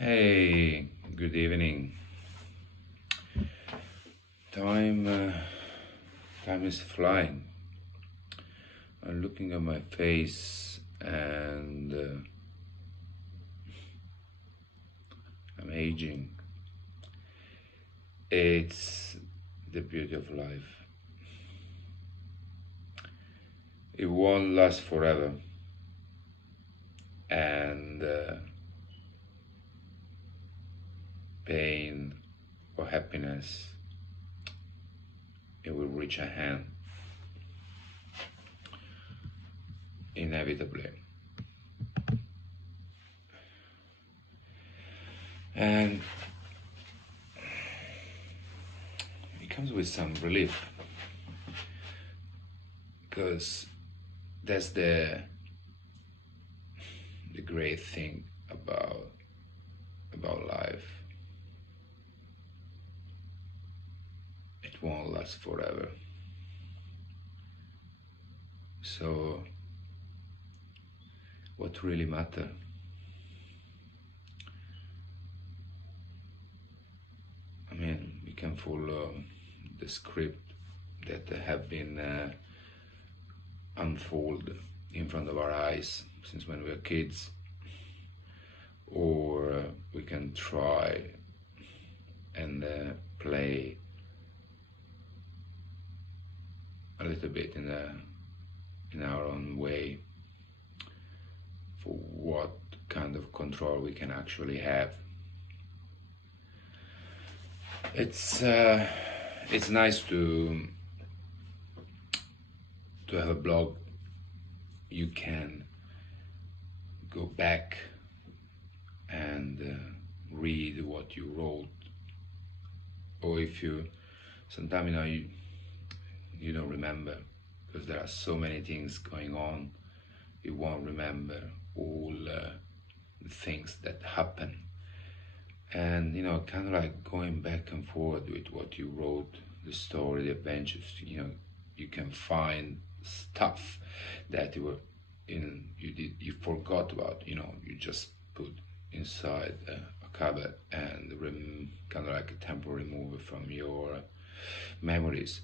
Hey, good evening. Time, time is flying. I'm looking at my face and I'm aging. It's the beauty of life. It won't last forever, and pain or happiness, it will reach a hand inevitably. And it comes with some relief because that's the great thing about life. It won't last forever. So what really matters? I mean, we can follow the script that have been unfolded in front of our eyes since when we were kids, or we can try and play a little bit in our own way for what kind of control we can actually have. It's nice to have a blog. You can go back and read what you wrote, or if you sometimes you don't remember because there are so many things going on, you won't remember all the things that happen. And kind of like going back and forth with what you wrote, the story, the adventures, you can find stuff that you forgot about, you just put inside a cupboard and kind of like a temporary remover from your memories.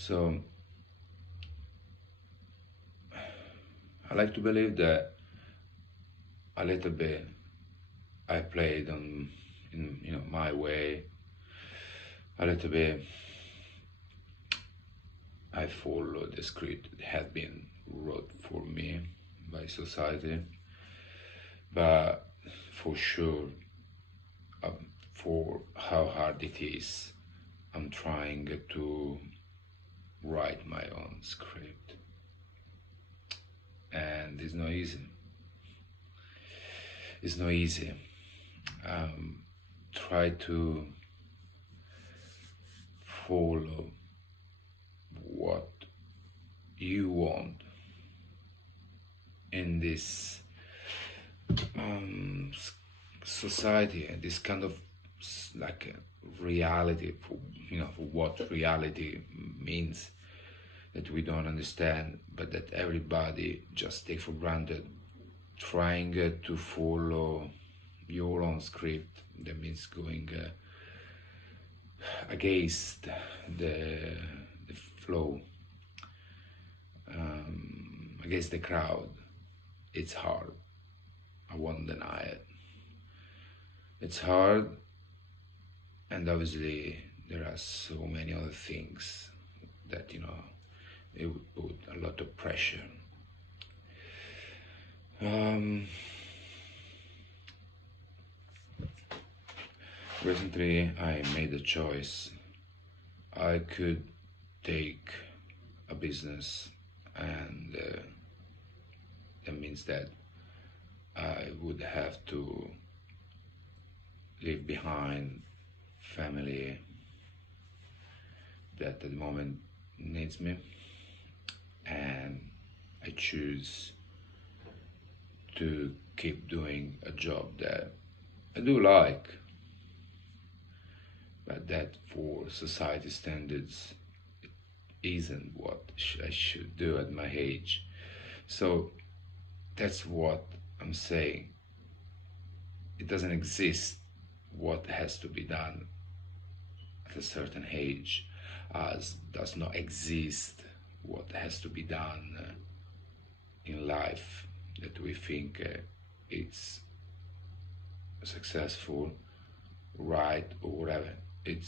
So I like to believe that a little bit I played on in my way. A little bit I followed the script that had been wrote for me by society, but for sure, for how hard it is, I'm trying to write my own script, and it's not easy. It's not easy. Try to follow what you want in this society, and this kind of like a reality for what reality means, that we don't understand, but that everybody just take for granted. Trying to follow your own script, that means going against the flow, against the crowd. It's hard, I won't deny it. It's hard, and obviously there are so many other things that it would put a lot of pressure. Recently I made a choice. I could take a business, and that means that I would have to leave behind family that at the moment needs me, and I choose to keep doing a job that I do like, but that for society standards isn't what I should do at my age. So that's what I'm saying. it doesn't exist what has to be done at a certain age, as does not exist what has to be done in life that we think it's successful, right, or whatever. It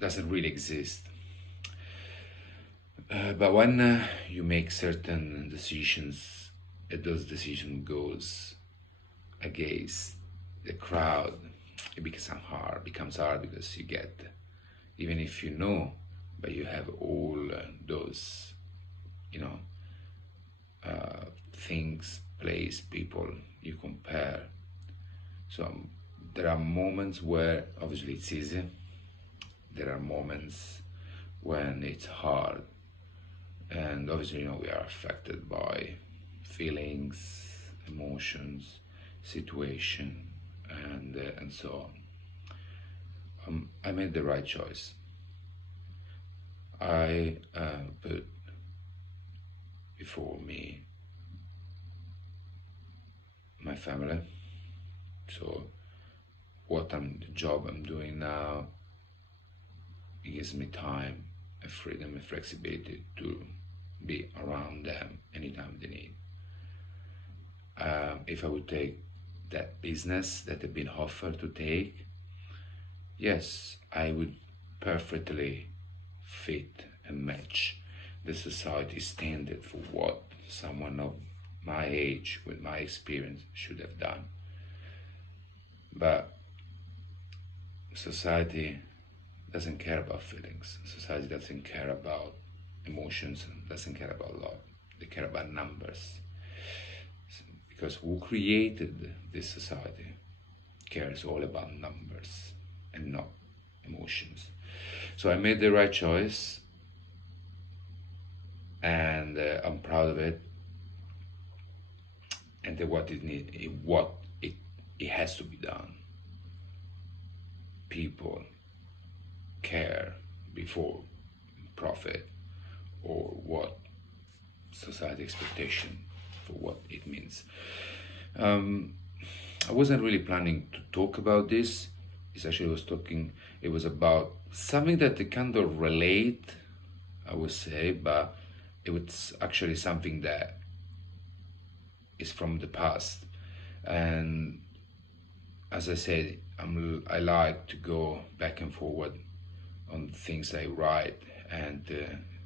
doesn't really exist. But when you make certain decisions, and those decisions goes against the crowd, it becomes hard because you get, even if you know, but you have all those, things, place, people you compare. So there are moments where obviously it's easy. There are moments when it's hard, and obviously we are affected by feelings, emotions, situation, and so on. I made the right choice. I put before me my family. So the job I'm doing now, it gives me time and freedom and flexibility to be around them anytime they need. If I would take that business that had been offered to take, yes, I would perfectly fit and match the society standard for what someone of my age with my experience should have done. But society doesn't care about feelings. Society doesn't care about emotions, doesn't care about love. They care about numbers. Because who created this society cares all about numbers and not emotions. So I made the right choice, and I'm proud of it. And what it has to be done. People care before profit or what society expectation for what it means. I wasn't really planning to talk about this. It was about something that they kind of relate, I would say, but it was actually something that is from the past. And as I said, I like to go back and forward on things I write, and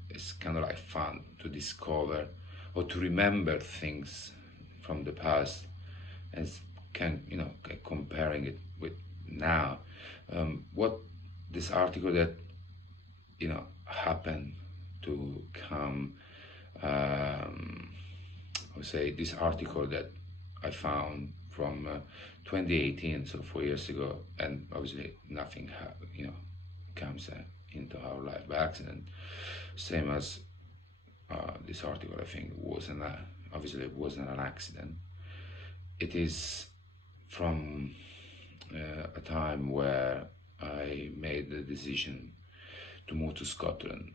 it's kind of like fun to discover or to remember things from the past, and comparing it with now. What this article that happened to come, I would say this article that I found from 2018, so 4 years ago, and obviously nothing comes into our life by accident, same as this article. I think obviously it wasn't an accident. It is from a time where I made the decision to move to Scotland.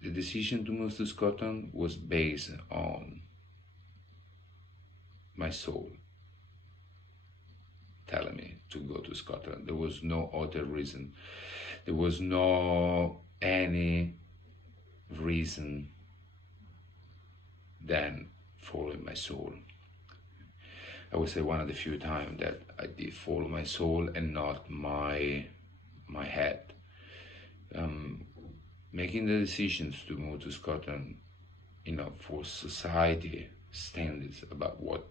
The decision to move to Scotland was based on my soul telling me to go to Scotland. There was no other reason. There was no any reason than following my soul. I would say one of the few times that I did follow my soul and not my head. Making the decisions to move to Scotland, for society standards about what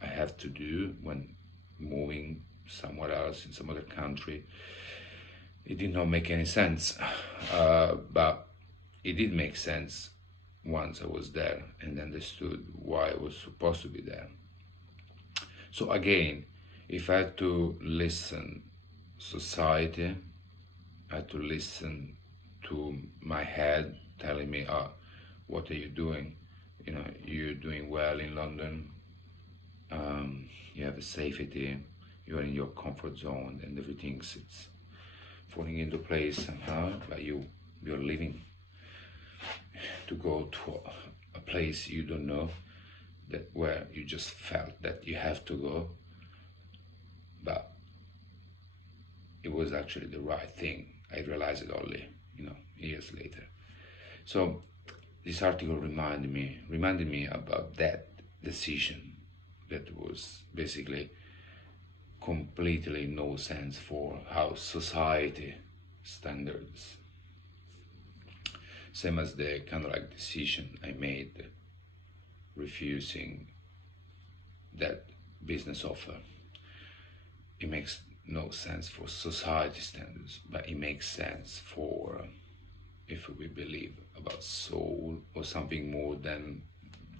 I have to do when moving somewhere else in some other country, it did not make any sense. But it did make sense once I was there and understood why I was supposed to be there. So again, if I had to listen society, I had to listen to my head telling me, what are you doing? You're doing well in London. You have a safety, you're in your comfort zone, and everything's falling into place somehow, but you're leaving to go to a place you don't know, that where you just felt that you have to go, but it was actually the right thing. I realized it only, years later. So this article reminded me about that decision that was basically completely no sense for how society standards. Same as the kind of like decision I made refusing that business offer. It makes no sense for society standards, but it makes sense for if we believe about soul or something more than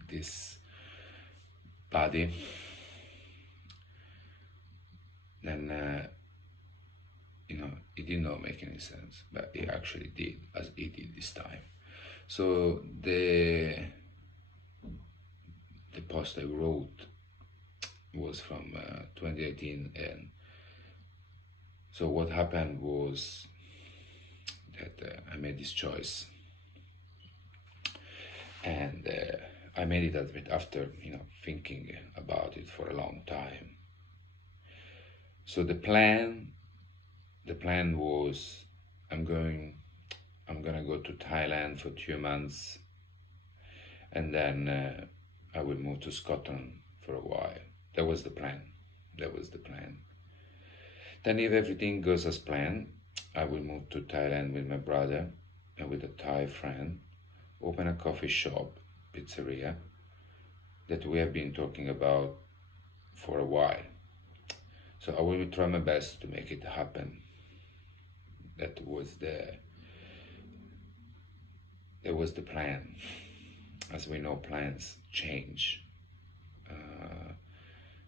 this body, then it did not make any sense, but it actually did, as it did this time. So the post I wrote was from 2018, and so what happened was that I made this choice, and I made it after thinking about it for a long time. So the plan was I'm gonna go to Thailand for 2 months, and then I will move to Scotland for a while. That was the plan. Then if everything goes as planned, I will move to Thailand with my brother and with a Thai friend, open a coffee shop, pizzeria, that we have been talking about for a while. So I will try my best to make it happen. That was the plan. As we know, plans change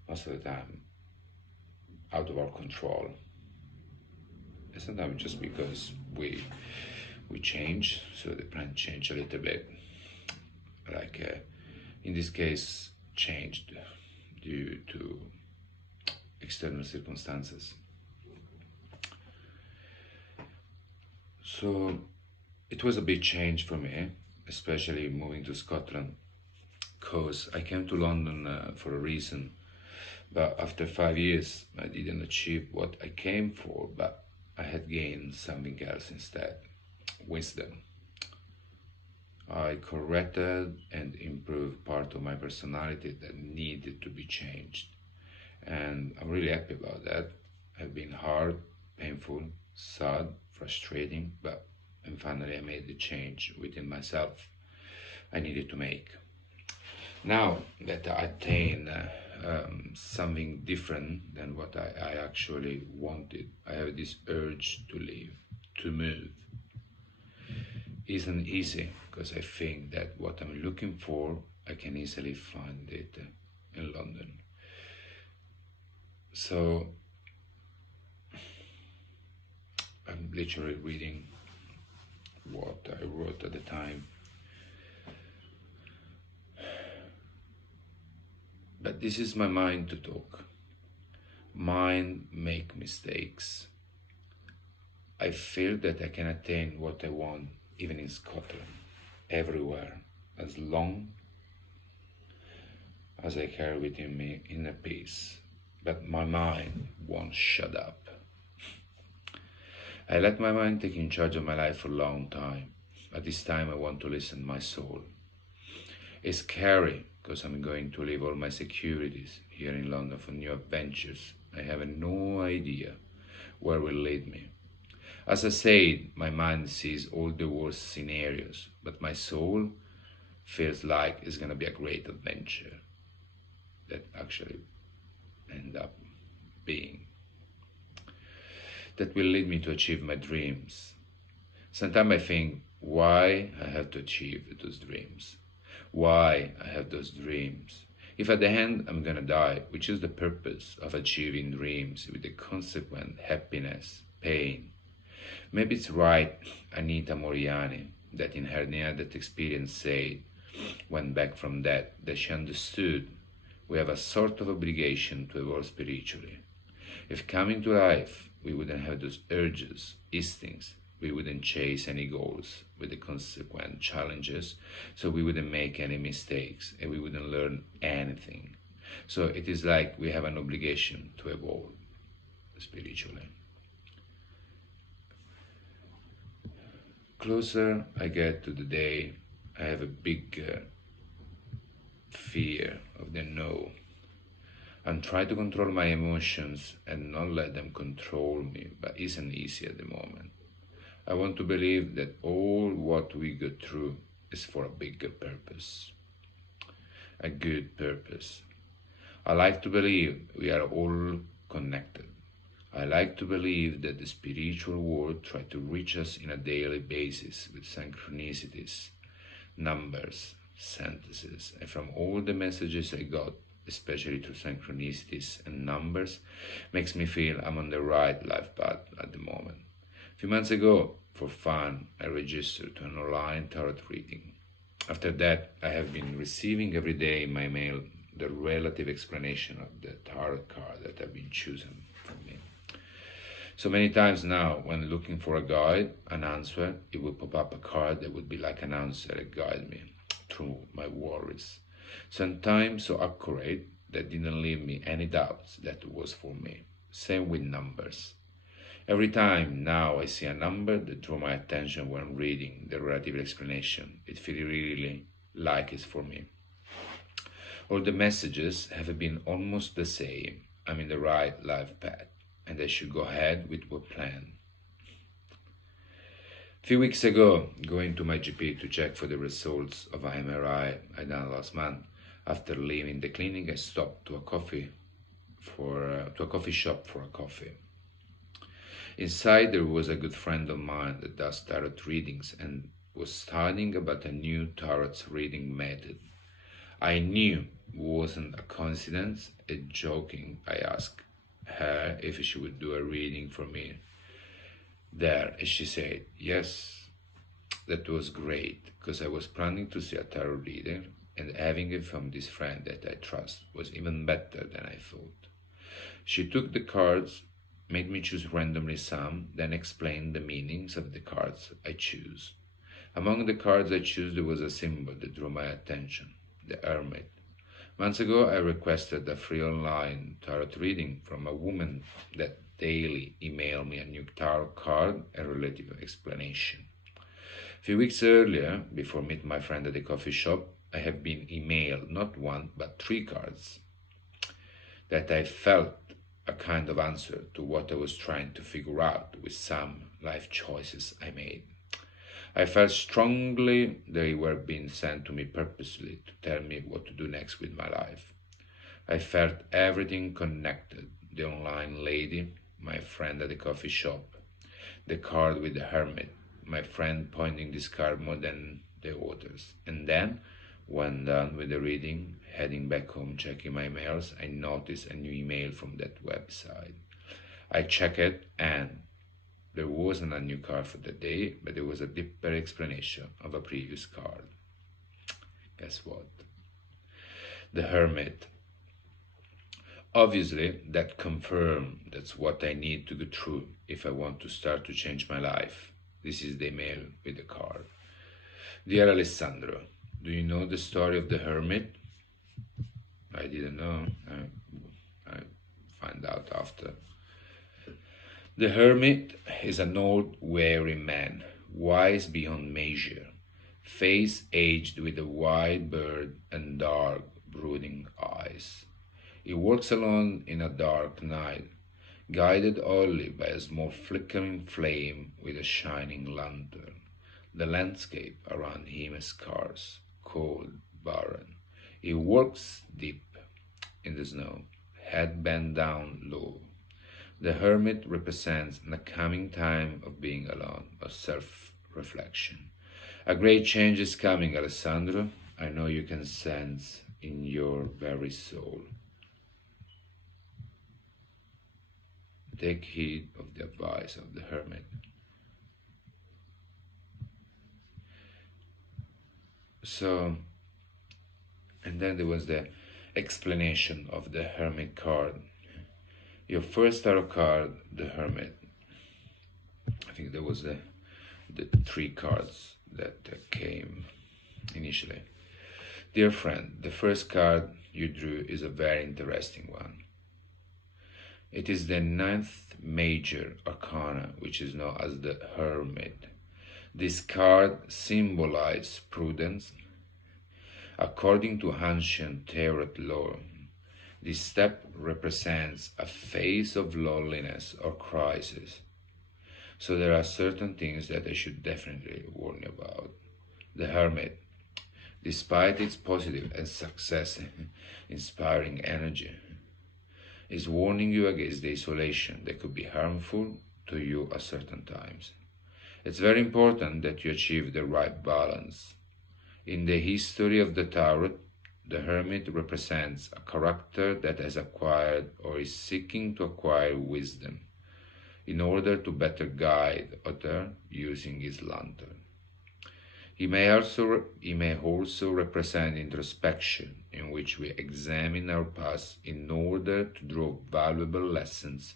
most of the time, out of our control. And sometimes just because we change, so the plan changed a little bit. Like in this case, changed due to external circumstances. So it was a big change for me, especially moving to Scotland, because I came to London for a reason, but after 5 years I didn't achieve what I came for, but I had gained something else instead: wisdom. I corrected and improved part of my personality that needed to be changed, and I'm really happy about that. It's been hard, painful, sad, frustrating, but and finally I made the change within myself I needed to make. Now that I attain something different than what I actually wanted, I have this urge to live, to move. Isn't easy, because I think that what I'm looking for, I can easily find it in London. So I'm literally reading what I wrote at the time. But this is my mind to talk. Mind make mistakes. I feel that I can attain what I want, even in Scotland, everywhere, as long as I carry within me inner peace. But my mind won't shut up. I let my mind take in charge of my life for a long time. At this time I want to listen to my soul. It's scary, because I'm going to leave all my securities here in London for new adventures. I have no idea where will lead me. As I said, my mind sees all the worst scenarios, but my soul feels like it's gonna be a great adventure that actually end up being. That will lead me to achieve my dreams. Sometimes I think, why I have to achieve those dreams? Why I have those dreams? If at the end I'm gonna die, which is the purpose of achieving dreams with the consequent happiness, pain? Maybe it's right Anita Moorjani, that in her near-death experience said, when back from death, that she understood we have a sort of obligation to evolve spiritually. If coming to life we wouldn't have those urges, instincts, we wouldn't chase any goals with the consequent challenges, so we wouldn't make any mistakes and we wouldn't learn anything. So it is like we have an obligation to evolve spiritually. Closer I get to the day, I have a big fear of the no, and try to control my emotions and not let them control me, but isn't easy at the moment. I want to believe that all what we go through is for a bigger purpose, a good purpose. I like to believe we are all connected. I like to believe that the spiritual world tries to reach us in a daily basis with synchronicities, numbers, sentences, and from all the messages I got, especially through synchronicities and numbers, makes me feel I'm on the right life path at the moment. A few months ago, for fun, I registered to an online tarot reading. After that, I have been receiving every day in my mail the relative explanation of the tarot card that have been chosen for me. So many times now, when looking for a guide, an answer, it would pop up a card that would be like an answer that guide me through my worries. Sometimes so accurate that didn't leave me any doubts that it was for me. Same with numbers. Every time now I see a number that draw my attention when reading the relative explanation, it feels really like it's for me. All the messages have been almost the same. I'm in the right life path, and I should go ahead with what plan. A few weeks ago, going to my GP to check for the results of an MRI I done last month, after leaving the clinic, I stopped to a coffee shop for a coffee. Inside there was a good friend of mine that does tarot readings and was studying about a new tarot reading method. I knew it wasn't a coincidence, and joking, I asked her if she would do a reading for me there, and she said yes. That was great, because I was planning to see a tarot reader, and having it from this friend that I trust was even better than I thought. She took the cards, made me choose randomly some, then explained the meanings of the cards I choose. Among the cards I chose, there was a symbol that drew my attention, the Hermit. Months ago, I requested a free online tarot reading from a woman that daily emailed me a new tarot card and relative explanation. A few weeks earlier, before meeting my friend at the coffee shop, I have been emailed not one, but 3 cards that I felt a kind of answer to what I was trying to figure out with some life choices I made. I felt strongly they were being sent to me purposely to tell me what to do next with my life. I felt everything connected, the online lady, my friend at the coffee shop, the card with the Hermit, my friend pointing this card more than the others. And then, when done with the reading, heading back home checking my mails, I noticed a new email from that website. I checked it and there wasn't a new card for the day, but there was a deeper explanation of a previous card. Guess what? The Hermit. Obviously, that confirmed that's what I need to go through if I want to start to change my life. This is the email with the card. Dear Alessandro, do you know the story of the Hermit? I didn't know. I find out after. The Hermit is an old, weary man, wise beyond measure, face aged with a wide beard and dark, brooding eyes. He walks alone in a dark night, guided only by a small flickering flame with a shining lantern. The landscape around him is scarce, cold, barren. He walks deep in the snow, head bent down low. The Hermit represents the coming time of being alone, of self-reflection. A great change is coming, Alessandro. I know you can sense in your very soul. Take heed of the advice of the Hermit. So, and then there was the explanation of the Hermit card. Your first tarot card, the Hermit. I think there was the three cards that came initially. Dear friend, the first card you drew is a very interesting one. It is the ninth major arcana, which is known as the Hermit. This card symbolizes prudence. According to ancient tarot lore, this step represents a phase of loneliness or crisis. So there are certain things that I should definitely warn you about. The Hermit, despite its positive and success-inspiring energy, is warning you against the isolation that could be harmful to you at certain times. It's very important that you achieve the right balance. In the history of the tarot, the Hermit represents a character that has acquired or is seeking to acquire wisdom in order to better guide others using his lantern. He may also represent introspection, in which we examine our past in order to draw valuable lessons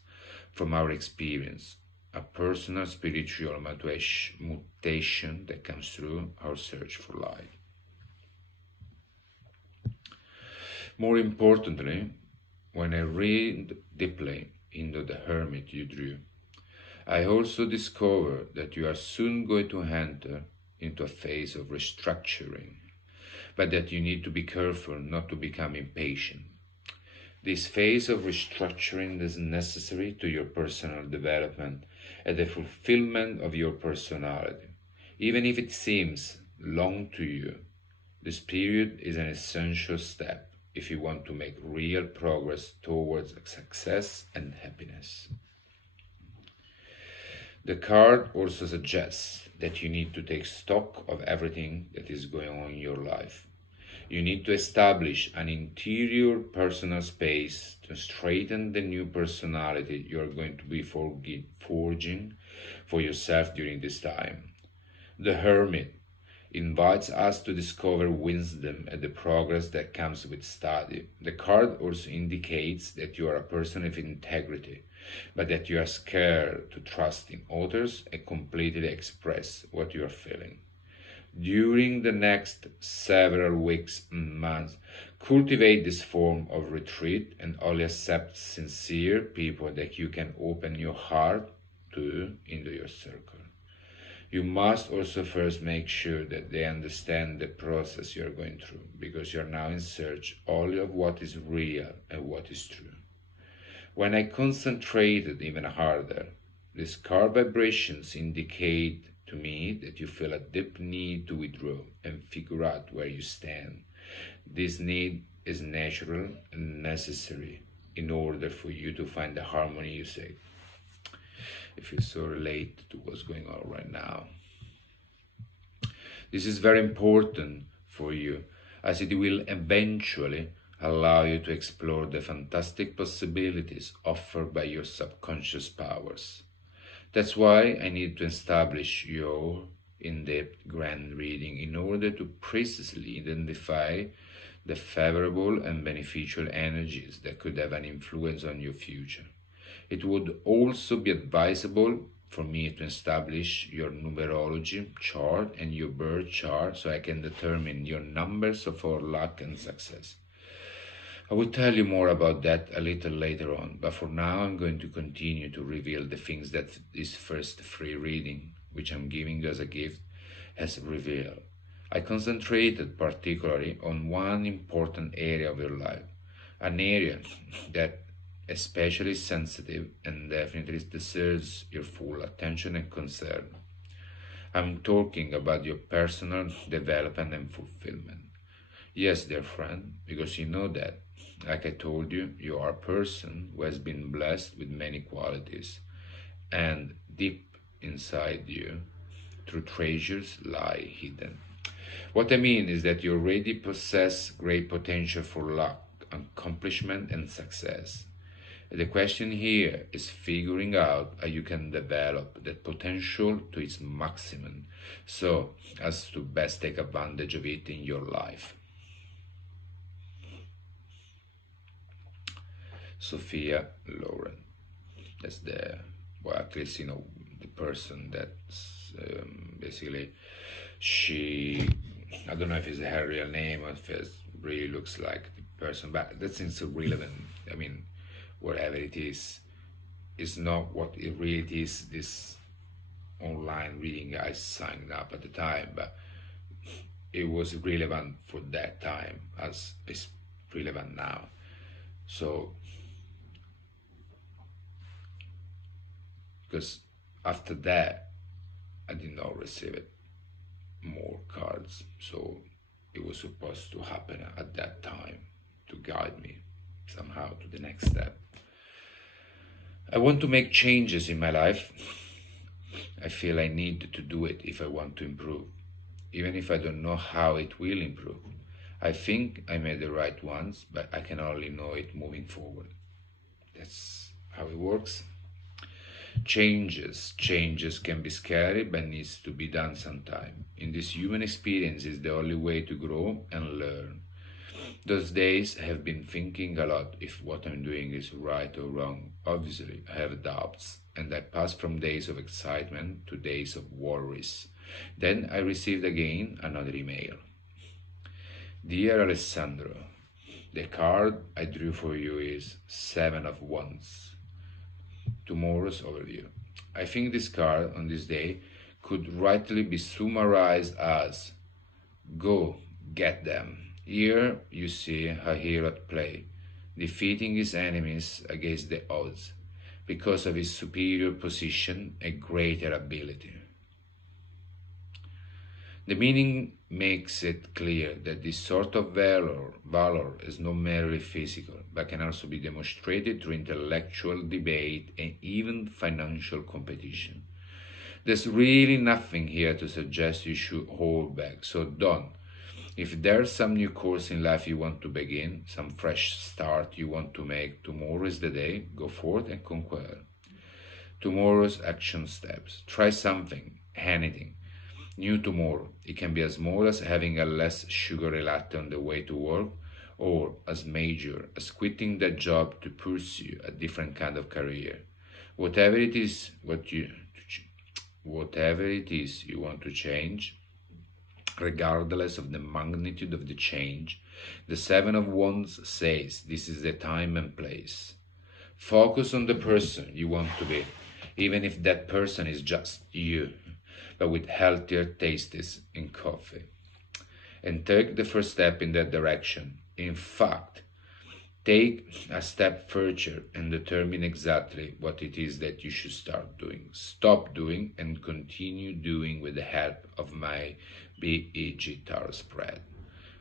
from our experience, a personal spiritual mutation that comes through our search for light. More importantly, when I read deeply into the Hermit you drew, I also discovered that you are soon going to enter into a phase of restructuring, but that you need to be careful not to become impatient. This phase of restructuring is necessary to your personal development and the fulfillment of your personality. Even if it seems long to you, this period is an essential step if you want to make real progress towards success and happiness. The card also suggests that you need to take stock of everything that is going on in your life. You need to establish an interior personal space to straighten the new personality you are going to be forging for yourself during this time. The Hermit invites us to discover wisdom and the progress that comes with study. The card also indicates that you are a person of integrity, but that you are scared to trust in others and completely express what you are feeling. During the next several weeks and months, cultivate this form of retreat and only accept sincere people that you can open your heart to into your circle. You must also first make sure that they understand the process you are going through, because you are now in search only of what is real and what is true. When I concentrated even harder, these card vibrations indicate to me that you feel a deep need to withdraw and figure out where you stand. This need is natural and necessary in order for you to find the harmony you seek. If you so relate to what's going on right now. This is very important for you, as it will eventually allow you to explore the fantastic possibilities offered by your subconscious powers. That's why I need to establish your in-depth grand reading in order to precisely identify the favorable and beneficial energies that could have an influence on your future. It would also be advisable for me to establish your numerology chart and your birth chart so I can determine your numbers for luck and success. I will tell you more about that a little later on, but for now I'm going to continue to reveal the things that this first free reading, which I'm giving you as a gift, has revealed. I concentrated particularly on one important area of your life, an area that especially sensitive and definitely deserves your full attention and concern. I'm talking about your personal development and fulfillment. Yes, dear friend, because you know that, like I told you, you are a person who has been blessed with many qualities, and deep inside you, true treasures lie hidden. What I mean is that you already possess great potential for luck, accomplishment, and success. The question here is figuring out how you can develop that potential to its maximum, so as to best take advantage of it in your life. Sophia Loren, that's the, well, at least, the person that's Basically, she, I don't know if it's her real name or if it really looks like the person, but that seems irrelevant. I mean, whatever it is not what it really is. This online reading I signed up at the time, but it was relevant for that time as it's relevant now. So, because after that, I did not receive it more cards, so it was supposed to happen at that time to guide me somehow to the next step. I want to make changes in my life. I feel I need to do it if I want to improve, even if I don't know how it will improve. I think I made the right ones, but I can only know it moving forward. That's how it works. Changes can be scary, but needs to be done sometime. In this human experience is the only way to grow and learn. Those days I have been thinking a lot if what I'm doing is right or wrong. Obviously, I have doubts, and I pass from days of excitement to days of worries. Then I received again another email. Dear Alessandro, the card I drew for you is 7 of Wands. Tomorrow's overview. I think this card on this day could rightly be summarized as go get them. Here you see a hero at play, defeating his enemies against the odds, because of his superior position and greater ability. The meaning makes it clear that this sort of valor is not merely physical, but can also be demonstrated through intellectual debate and even financial competition. There's really nothing here to suggest you should hold back, so don't. If there's some new course in life you want to begin, some fresh start you want to make, tomorrow is the day. Go forth and conquer. Tomorrow's action steps. Try something, anything, new tomorrow. It can be as small as having a less sugary latte on the way to work, or as major as quitting that job to pursue a different kind of career. Whatever it is you want to change, regardless of the magnitude of the change, the 7 of Wands says this is the time and place. Focus on the person you want to be, even if that person is just you, but with healthier tastes in coffee. And take the first step in that direction. In fact, take a step further and determine exactly what it is that you should start doing. Stop doing and continue doing with the help of my BEG Tarot spread.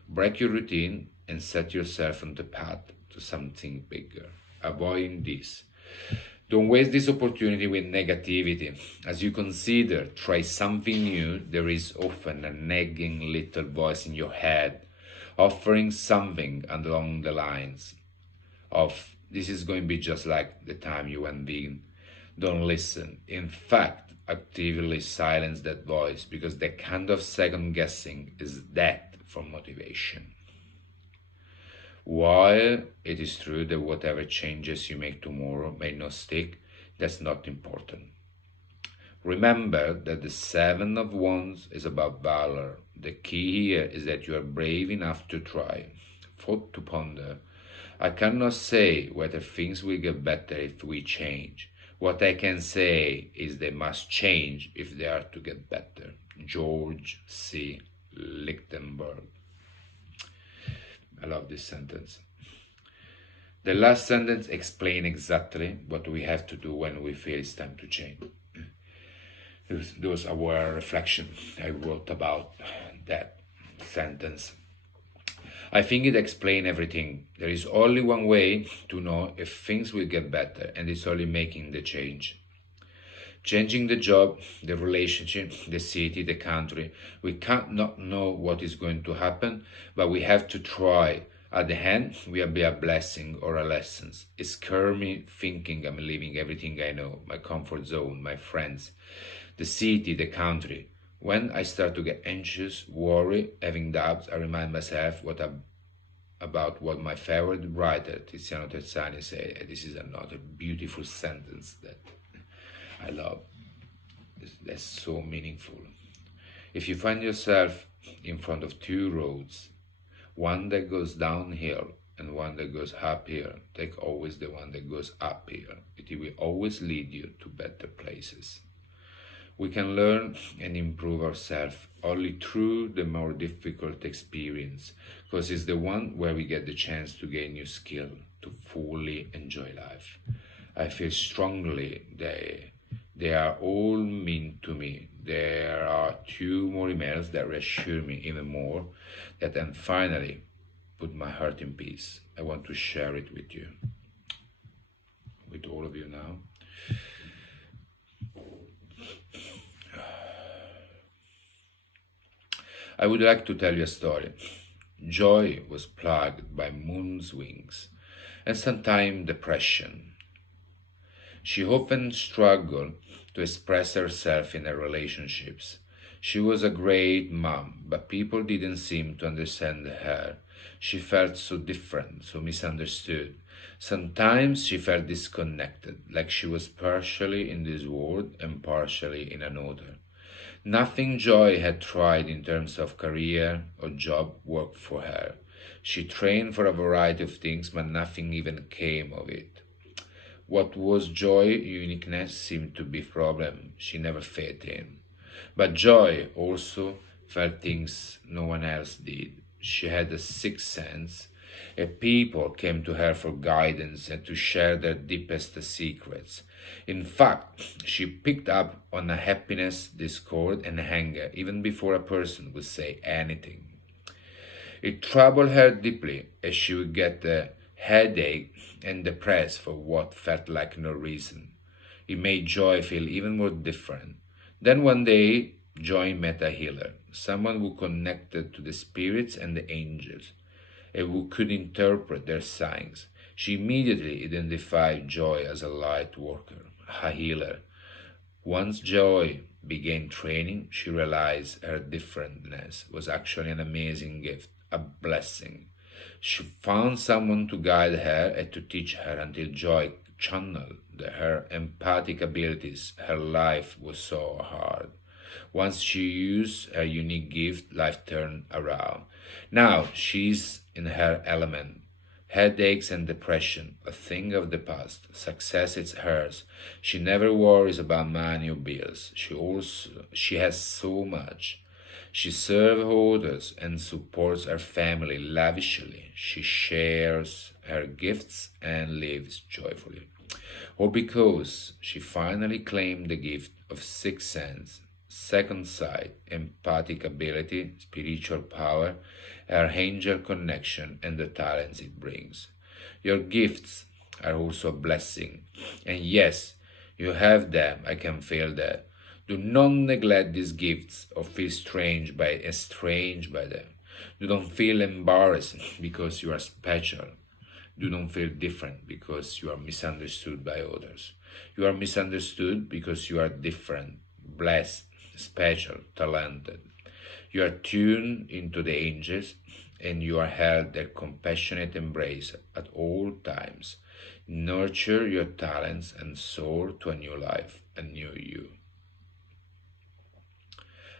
Break your routine and set yourself on the path to something bigger. Avoid this. Don't waste this opportunity with negativity. As you consider, try something new, there is often a nagging little voice in your head offering something along the lines of, this is going to be just like the time you went vegan. Don't listen. In fact, actively silence that voice, because that kind of second guessing is death from motivation. While it is true that whatever changes you make tomorrow may not stick, that's not important. Remember that the 7 of Wands is about valor. The key here is that you are brave enough to try. Thought to ponder. I cannot say whether things will get better if we change. What I can say is they must change if they are to get better. George C. Lichtenberg. I love this sentence. The last sentence explains exactly what we have to do when we feel it's time to change. Those are reflections I wrote about that sentence. I think it explains everything. There is only one way to know if things will get better, and it's only making the change. Changing the job, the relationship, the city, the country. We can't not know what is going to happen, but we have to try. At the end, will be a blessing or a lesson. It scares me thinking I'm leaving everything I know, my comfort zone, my friends, the city, the country. When I start to get anxious, worry, having doubts, I remind myself about what my favorite writer, Tiziano Terzani, said. This is another beautiful sentence that I love. That's so meaningful. If you find yourself in front of two roads, one that goes downhill and one that goes uphill, take always the one that goes uphill. It will always lead you to better places. We can learn and improve ourselves only through the more difficult experience, because it's the one where we get the chance to gain new skill, to fully enjoy life. I feel strongly they are all mean to me. There are two more emails that reassure me even more that I'm finally put my heart in peace. I want to share it with you, with all of you now. I would like to tell you a story. Joy was plagued by moon swings and sometimes depression. She often struggled to express herself in her relationships. She was a great mom, but people didn't seem to understand her. She felt so different, so misunderstood. Sometimes she felt disconnected, like she was partially in this world and partially in another. Nothing Joy had tried in terms of career or job worked for her. She trained for a variety of things, but nothing even came of it. What was Joy's uniqueness seemed to be a problem she never fit in. But Joy also felt things no one else did. She had a sixth sense, and people came to her for guidance and to share their deepest secrets. In fact, she picked up on a happiness, discord, and anger even before a person would say anything. It troubled her deeply, as she would get a headache and depressed for what felt like no reason. It made Joy feel even more different. Then one day, Joy met a healer, someone who connected to the spirits and the angels, and who could interpret their signs. She immediately identified Joy as a light worker, a healer. Once Joy began training, she realized her differentness was actually an amazing gift, a blessing. She found someone to guide her and to teach her until Joy channeled her empathic abilities. Her life was so hard. Once she used her unique gift, life turned around. Now she's in her element. Headaches and depression, a thing of the past. Success is hers. She never worries about money or bills. She has so much. She serves others and supports her family lavishly. She shares her gifts and lives joyfully. Or because she finally claimed the gift of sixth sense, second sight, empathic ability, spiritual power, her angel connection, and the talents it brings. Your gifts are also a blessing. And yes, you have them, I can feel that. Do not neglect these gifts or feel estranged by them. Do not feel embarrassed because you are special. Do not feel different because you are misunderstood by others. You are misunderstood because you are different, blessed, special, talented. You are tuned into the angels and you are held their compassionate embrace at all times. Nurture your talents and soar to a new life, a new you.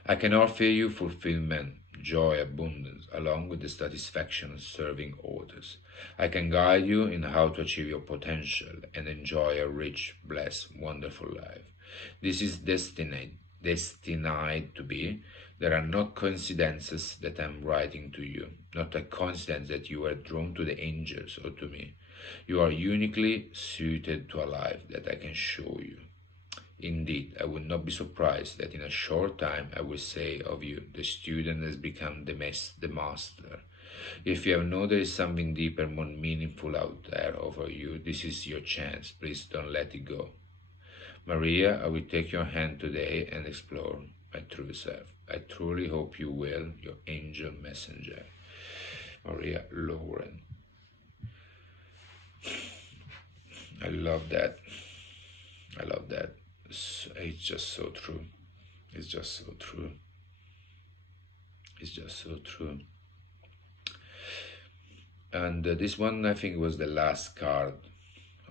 I can offer you fulfillment, joy, abundance, along with the satisfaction of serving others. I can guide you in how to achieve your potential and enjoy a rich, blessed, wonderful life. This is destined to be. There are no coincidences that I'm writing to you, not a coincidence that you are drawn to the angels or to me. You are uniquely suited to a life that I can show you. Indeed, I would not be surprised that in a short time I will say of you, the student has become the master. If you have known there is something deeper, more meaningful out there over you, this is your chance. Please don't let it go. Maria, I will take your hand today and explore my true self. I truly hope you will, your angel messenger. Maria Lauren. I love that. I love that. It's just so true. It's just so true. It's just so true. And this one, I think, was the last card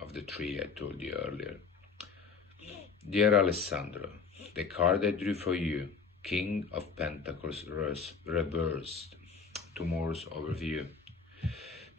of the three I told you earlier. Dear Alessandro, the card I drew for you, King of Pentacles reversed. Tomorrow's overview.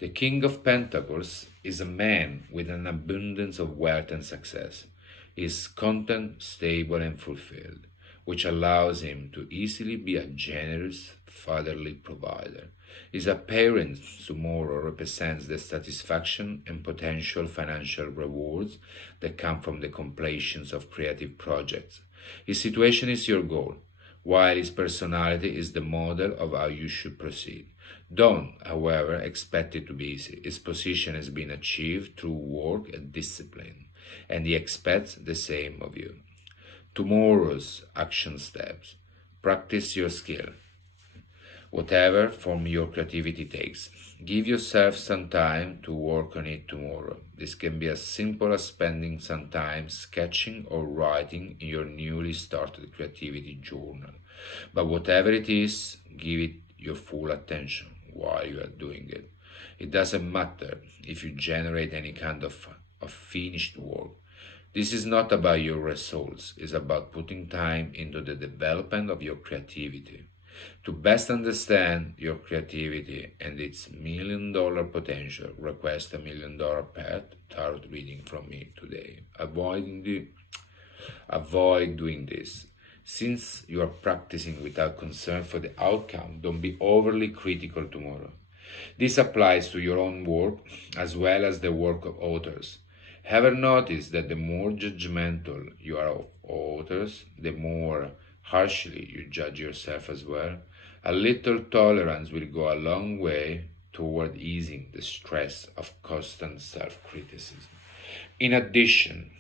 The King of Pentacles is a man with an abundance of wealth and success. He is content, stable, and fulfilled, which allows him to easily be a generous, fatherly provider. His appearance tomorrow represents the satisfaction and potential financial rewards that come from the completions of creative projects. His situation is your goal, while his personality is the model of how you should proceed. Don't, however, expect it to be easy. His position has been achieved through work and discipline, and he expects the same of you. Tomorrow's action steps. Practice your skill, whatever form your creativity takes. Give yourself some time to work on it tomorrow. This can be as simple as spending some time sketching or writing in your newly started creativity journal. But whatever it is, give it your full attention while you are doing it. It doesn't matter if you generate any kind of finished work. This is not about your results. It's about putting time into the development of your creativity. To best understand your creativity and its $1 million potential, request a $1 million path tarot reading from me today. Avoid doing this. Since you are practicing without concern for the outcome, don't be overly critical tomorrow. This applies to your own work as well as the work of others. Ever notice that the more judgmental you are of others, the more harshly you judge yourself as well? A little tolerance will go a long way toward easing the stress of constant self-criticism. In addition,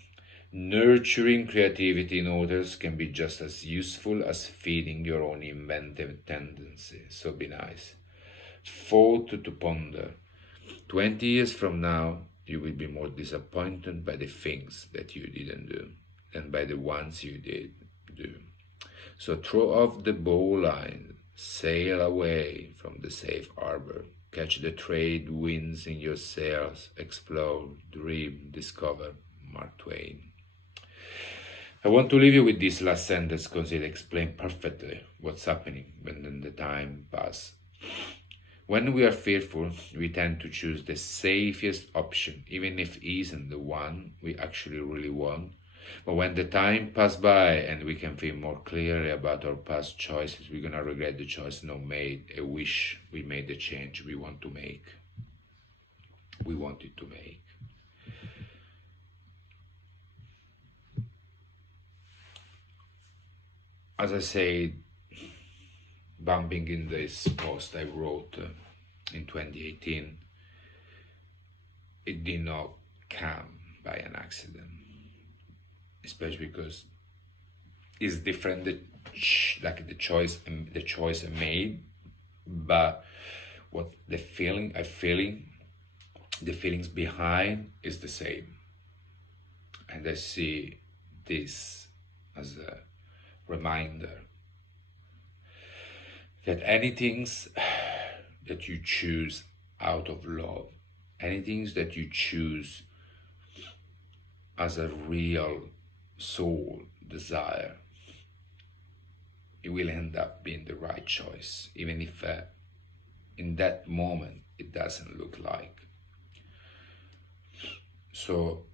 nurturing creativity in others can be just as useful as feeding your own inventive tendency. So be nice. Thought to ponder. 20 years from now, you will be more disappointed by the things that you didn't do than by the ones you did do. So throw off the bowline, sail away from the safe harbor, catch the trade winds in your sails, explore, dream, discover. Mark Twain. I want to leave you with this last sentence because it explains perfectly what's happening when the time passes. When we are fearful, we tend to choose the safest option, even if it isn't the one we actually really want. But when the time passes by and we can feel more clearly about our past choices, we're going to regret the choice not made and wish we made the change we want to make. We wanted to make. As I said, bumping in this post I wrote in 2018, it did not come by an accident, especially because it's different the choice I made, but what the feelings behind is the same, and I see this as a reminder that anything that you choose out of love, anything that you choose as a real soul desire, it will end up being the right choice, even if in that moment it doesn't look like. So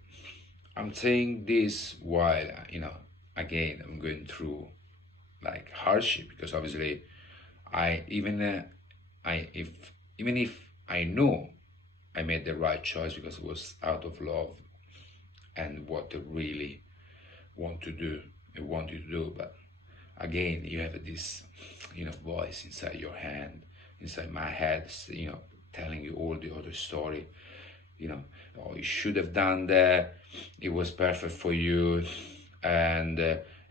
I'm saying this while, again, I'm going through like hardship, because obviously even if I know I made the right choice because it was out of love and what I really wanted to do, but again, you have this, voice inside your hand, inside my head, telling you all the other story. Oh, you should have done that. It was perfect for you, and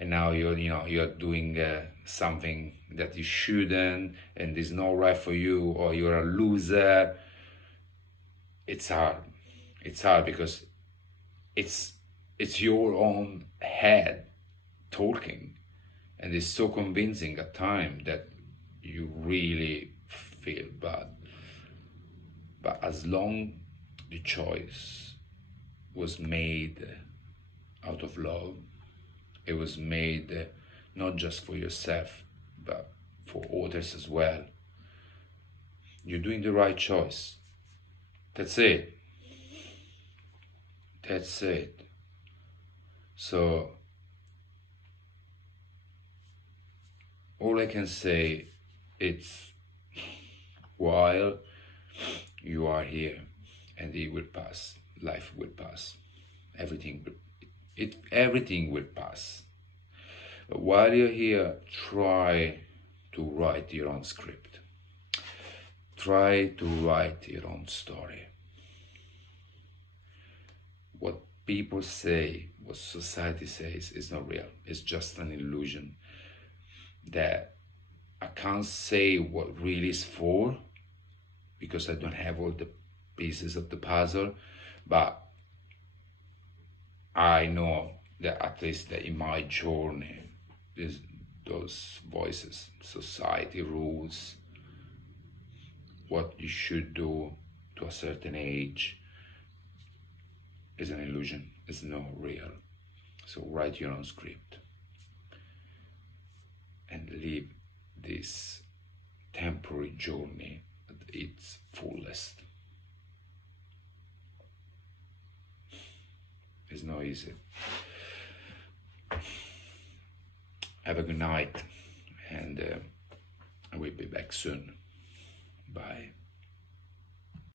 now you're doing something that you shouldn't, and it's not right for you, or you're a loser. It's hard. It's hard because it's your own head talking, and it's so convincing at times that you really feel bad. But as long the choice was made out of love, It was made not just for yourself, but for others as well. You're doing the right choice. That's it. That's it. So, all I can say, it's while you are here, and it will pass, life will pass, everything will pass. But while you're here, try to write your own script. Try to write your own story. What people say, what society says is not real. It's just an illusion that I can't say what really is for, because I don't have all the pieces of the puzzle, but I know that at least that in my journey, those voices, society rules, what you should do to a certain age, is an illusion, is not real. So write your own script and live this temporary journey at its fullest. It's not easy. Have a good night, and I will be back soon. Bye.